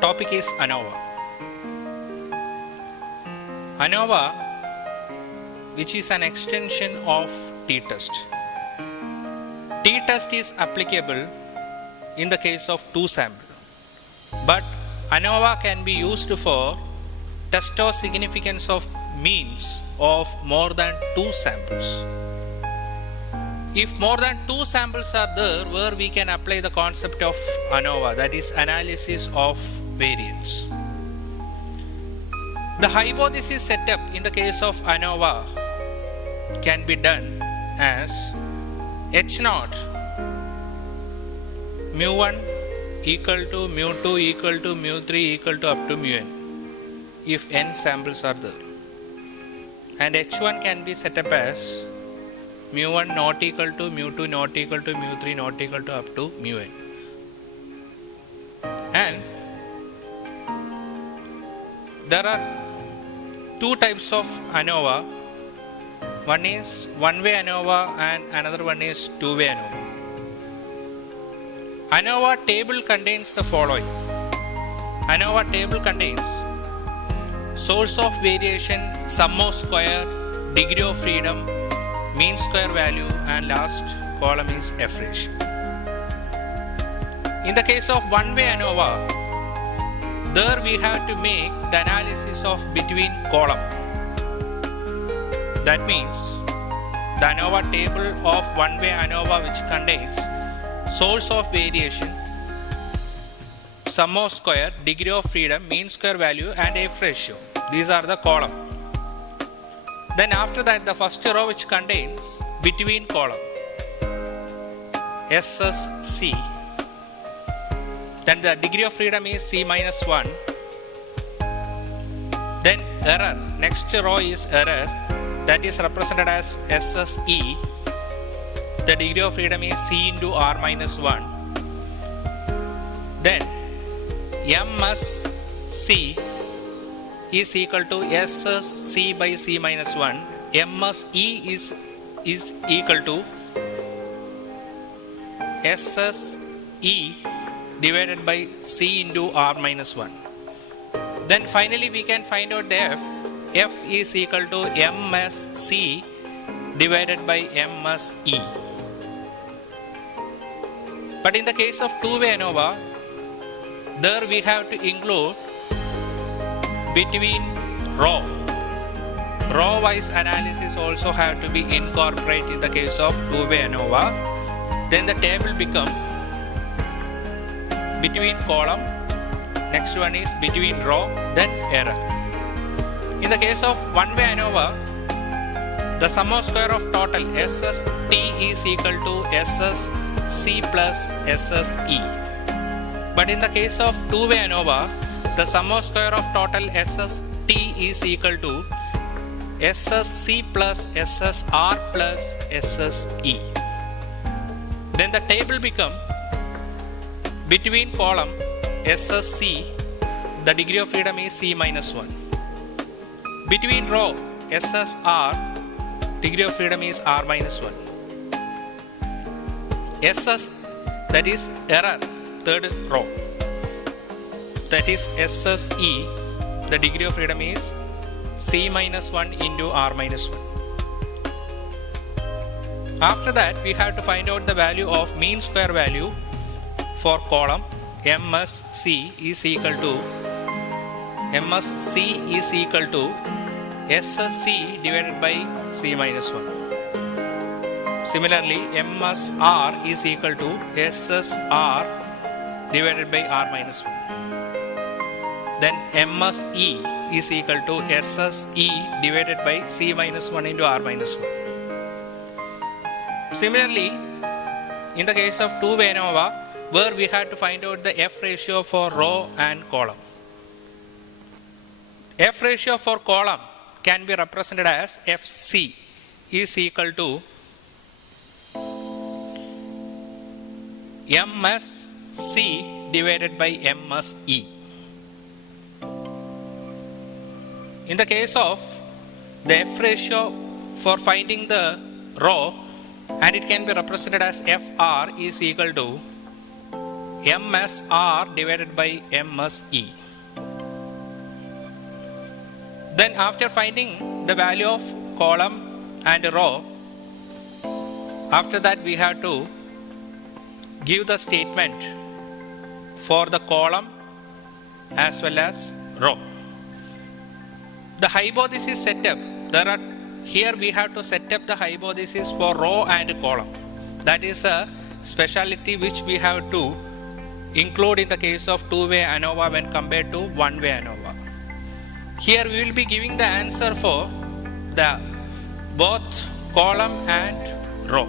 Topic is ANOVA. ANOVA, which is an extension of t-test. T-test is applicable in the case of 2 samples, but ANOVA can be used for test of significance of means of more than 2 samples. If more than 2 samples are there, where we can apply the concept of ANOVA, that is analysis of variance. The hypothesis setup in the case of ANOVA can be done as H0 mu1 equal to mu2 equal to mu3 equal to up to mun if n samples are there, and H1 can be set up as mu1 not equal to mu2 not equal to mu3 not equal to up to mun. And there are 2 types of ANOVA. One is one-way ANOVA and another one is two-way ANOVA. ANOVA table contains the following. ANOVA table contains source of variation, sum of square, degree of freedom, mean square value, and last column is F ratio. In the case of one-way ANOVA, there we have to make the analysis of between column. That means the ANOVA table of one-way ANOVA, which contains source of variation, sum of square, degree of freedom, mean square value, and F ratio. These are the column. Then after that, the first row, which contains between column, SSC. Then the degree of freedom is C minus 1. Then error, next row is error, that is represented as SSE. The degree of freedom is C into R minus 1. Then MSC is equal to SSC by C minus 1. MSE is equal to SSE divided by C into R minus 1. Then finally we can find out the F. F is equal to MSC divided by MSE. But in the case of two-way ANOVA, there we have to include between row. Row-wise analysis also have to be incorporated in the case of two-way ANOVA. Then the table become between column, next one is between row, then error. In the case of one-way ANOVA, the sum of square of total SST is equal to SSC plus SSE. But in the case of two-way ANOVA, the sum of square of total SST is equal to SSC plus SSR plus SSE. Then the table become between column SSC, the degree of freedom is C minus 1. Between row SSR, degree of freedom is R minus 1. SS, that is error, third row, that is SSE, the degree of freedom is C minus 1 into R minus 1. After that, we have to find out the value of mean square value for column. MSC is equal to SSC divided by C minus 1. Similarly, MSR is equal to SSR divided by R minus 1. Then MSE is equal to SSE divided by C minus 1 into R minus 1. Similarly, in the case of two-way ANOVA, where we had to find out the F ratio for row and column. F ratio for column can be represented as FC is equal to MSC divided by MSE. In the case of the F ratio for finding the row, and it can be represented as FR is equal to MSR divided by MSE. Then after finding the value of column and row, after that we have to give the statement for the column as well as row. The hypothesis setup, here we have to set up the hypothesis for row and column. That is a speciality which we have to include in the case of two-way ANOVA when compared to one-way ANOVA. Here we will be giving the answer for the both column and row.